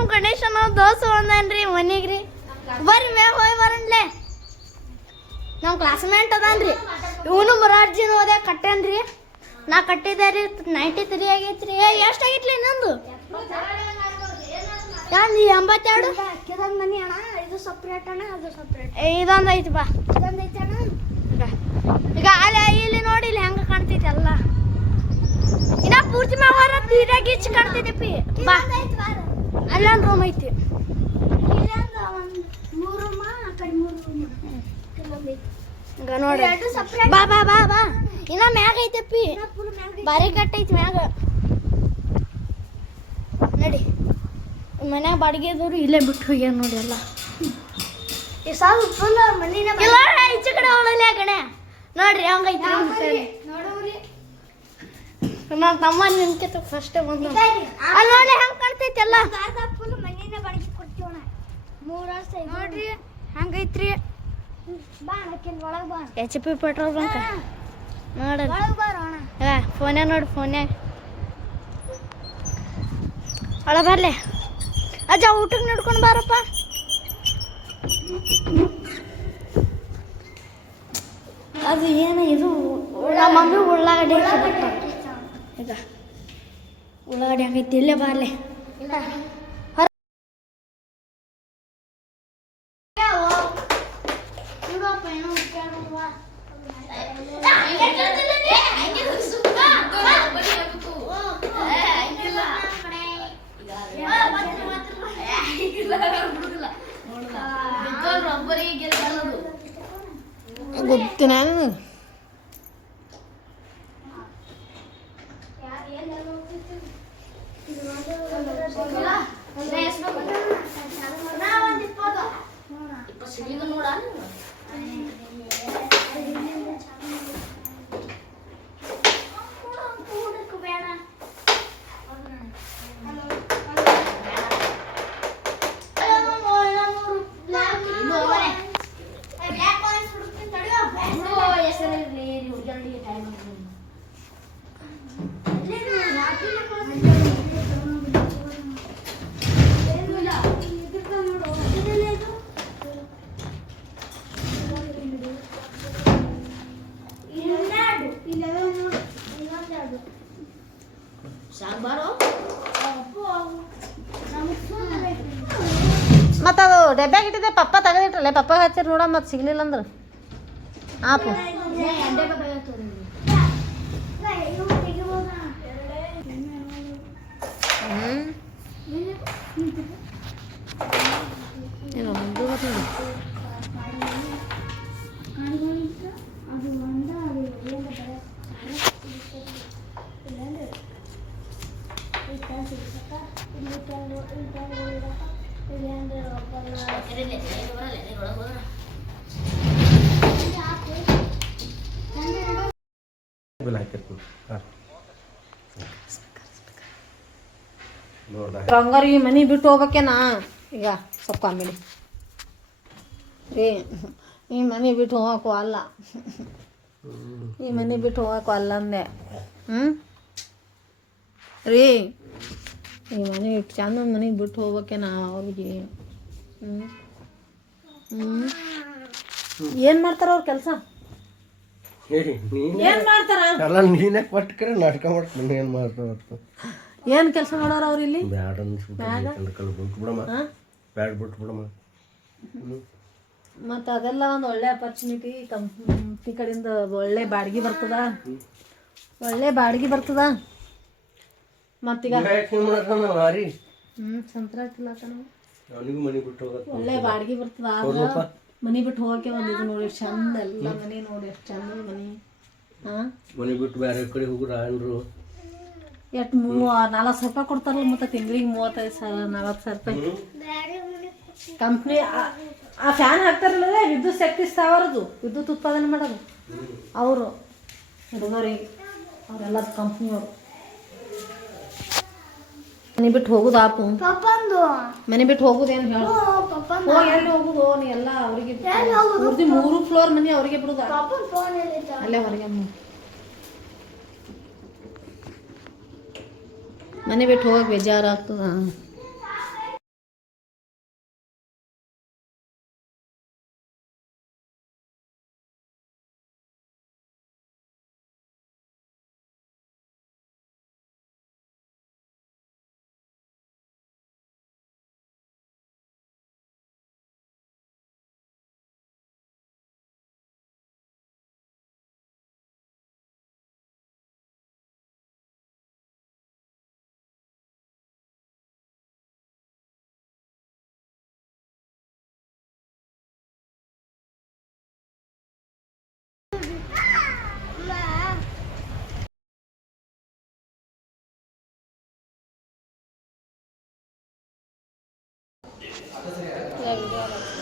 ನಮ್ಮ ಗಣೇಶನ ದೋಸೆ ಒಂದನ್ರಿ ಮನೆಗ್ರಿ ಬರ್ರಿ ಮ್ಯಾಗ ಹೋಗಿ ಬರನ್ಲೆ ನಮ್ಮ ಕ್ಲಾಸ್ಮೇಟ್ ಅದಾನ್ರಿ ಇವನು ಮೊರಾರ್ಜಿನ ಓದ್ಯಾ ಕಟ್ಟೇನ್ರಿ ನಾ ಕಟ್ಟಿದ್ದೆ ರೀ 93 ಆಗೈತ್ರಿ ಎಷ್ಟು ಆಗೈತ್ಲಿ ನಂದು ಯಾಂದು 82 ಮನಿ ಅಣ್ಣ ಇದು ಸಪ್ರೇಟ್ ಅಣ್ಣ ಅದು ಸಪ್ರೇಟ್ ಇದೊಂದು ಐತಿ ಬಾ ಇದೊಂದು ಐತಿ ಅಣ್ಣ ಈಗ ಅಲ್ಲಿ ಇಲ್ಲಿ ನೋಡಿ ಇಲ್ಲಿ ಹೆಂಗೆ ಕಾಣ್ತೈತಿ ಎಲ್ಲ ಇನ್ನ ಪೂರ್ತಿ ಮಾವಾರ ನೀರಾಗ ಈಚ್ ಕಾಣ್ತೈತಿ ಬಾ ಅಲ್ಲೊಂದು ರೂಮ್ ಐತಿ ಈಗ ನೋಡಿ ಬಾ ಬಾ ಬಾ ಬಾ ಇನ್ನ ಮ್ಯಾಗ ಐತಪ್ಪಿ ಬಾರಿ ಗಟ್ಟ ಐತಿ ಮ್ಯಾಗ ನಡಿ ಮನ್ಯಾಗ ಬಾಡಿಗೆ ಇದ್ದವ್ರು ಇಲ್ಲೇ ಬಿಟ್ಟು ಹೋಗ್ಯಾರ ನೋಡಿ ಎಲ್ಲ ಈಚೆ ಕಡೆ ಹೋಗಲ್ಲ ಗಣೆ ನೋಡ್ರಿ ಹಂಗೈತಿ ನೋಡ್ರಿ ನನ್ನ ತಮ್ಮ ನಿನ್ಕಿತ ಫಸ್ಟ್ ಬಂದು ಅಲ್ಲಿ ನೋಡಿ ಹೆಂಗೆ ಕಾಣ್ತೈತಿ ಎಲ್ಲ ಫುಲ್ ಮನೇನ ಬಾಡಿಗೆ ಕೊಡ್ತೀವಣ 3 ವರ್ಷ ನೋಡ್ರಿ ಹಂಗೈತ್ರಿ ಬಾ ಒಳಗೆ ಬಾ HP ಪೆಟ್ರೋಲ್ ಬಂಕ್ ನೋಡ್ರಿ ಒಳಗೆ ಬಾರೋಣ ಫೋನ್ಯಾಗ ನೋಡಿ ಫೋನ್ಯಾಗ ಒಳಗೆ ಬರ್ಲೆ ಅಜ್ಜ ಊಟಕ್ಕೆ ನೋಡ್ಕೊಂಡು ಬಾರಪ್ಪ ಅದು ಏನು ಇದು ನಮ್ಮ ಮಮ್ಮಿ ಉಳ್ಳಾಗಡ್ಡಿ ಈಗ ಉಳ್ಳಾಗಡ್ಡಿ ಹಂಗೈತಿ ಇಲ್ಲೇ ಬಾರ್ಲೆ ಗೊತ್ತಿನ ಮತ್ತು ಅದು ಡಬ್ಬ್ಯಾಗ ಇಟ್ಟಿದ್ದೆ ಪಪ್ಪ ತೆಗೆದಿಟ್ರಲ್ಲ ಪಪ್ಪ ಹಚ್ಚಿರಿ ನೋಡ ಮತ್ತು ಸಿಗ್ಲಿಲ್ಲ ಅಂದ್ರೆ ಆಪು ಹಂಗಾರ ಈ ಮನೆ ಬಿಟ್ಟು ಹೋಗ್ಬೇಕೇನಾ ಈಗ ಸ್ವಲ್ಪ ಆಮೇಲೆ ಈ ಮನೆ ಬಿಟ್ಟು ಹೋಗಕ್ಕೂ ಅಲ್ಲ ಈ ಮನೆ ಬಿಟ್ಟು ಹೋಗಕ್ಕೂ ಅಲ್ಲ ಅಂದೆ ರೀ ಈ ಮನೆ ಚಂದ ಮನೆಗೆ ಬಿಟ್ಟು ಹೋಗ್ಬೇಕೇನಾ ಅವ್ರಿಗೆ ಏನು ಮಾಡ್ತಾರ ಅವ್ರ ಕೆಲಸ ಏನು ಮಾಡ್ತಾರ ನೀನೇ ಕೊಟ್ಕರೆ ನಾಟಕ ಮಾಡ್ತೀನಿ ಏನು ಮಾಡ್ತಾರ ಏನು ಕೆಲಸ ಮಾಡೋರು ಅವ್ರು ಇಲ್ಲಿ ಮತ್ತು ಅದೆಲ್ಲ ಒಂದು ಒಳ್ಳೆ ಅಪರ್ಚುನಿಟಿ ಕಂಪ್ನಿ ಕಡೆಯಿಂದ ಒಳ್ಳೆ ಬಾಡಿಗೆ ಬರ್ತದ ಮತ್ತೀಗ ಸಂತ್ರ ಒಳ್ಳೆ ಬಾಡಿಗೆ ಬರ್ತದ ಮನೆ ಬಿಟ್ಟು ಹೋಗಕ್ಕೆ ಒಂದು ಇದು ನೋಡಿ ಚಂದ ಎಲ್ಲ ಮನೆ ನೋಡಿ ಎಷ್ಟು ಚಂದ ಮನೆ ಬಿಟ್ಟು ಬೇರೆ ಕಡೆ ಹೋಗ್ರ ಎಷ್ಟು 40,000 ರೂಪಾಯಿ ಕೊಡ್ತಾರಲ್ಲ ಮತ್ತು ತಿಂಗಳಿಗೆ 35,000 40,000 ರೂಪಾಯಿ ಕಂಪ್ನಿ ಆ ಫ್ಯಾನ್ ಹಾಕ್ತಾರಲ್ಲ ವಿದ್ಯುತ್ ಶಕ್ತಿ ಸ್ಥಾವರದು ವಿದ್ಯುತ್ ಉತ್ಪಾದನೆ ಮಾಡೋದು ಅವರು ಹುಡುಗರಿಗೆ ಅವರೆಲ್ಲ ಕಂಪ್ನಿಯವರು ಮನೆ ಬಿಟ್ಟು ಹೋಗುದು ಆಪು ಮನೆ ಬಿಟ್ಟು ಹೋಗುದೇನು ಹೇಳು ಹೋಗಿ ಎಲ್ಲಿ ಹೋಗುದು ನೀ ಎಲ್ಲ ಅವ್ರಿಗೆ 3 ಫ್ಲೋರ್ ಮನೆ ಅವ್ರಿಗೆ ಬಿಡುದ ಅಲ್ಲೇ ಹೊರಗೆ ಮನೆ ಬಿಟ್ಟು ಹೋಗಕ್ಕೆ ಬೇಜಾರಾಗ್ತದ ಧನ್ಯವಾದ.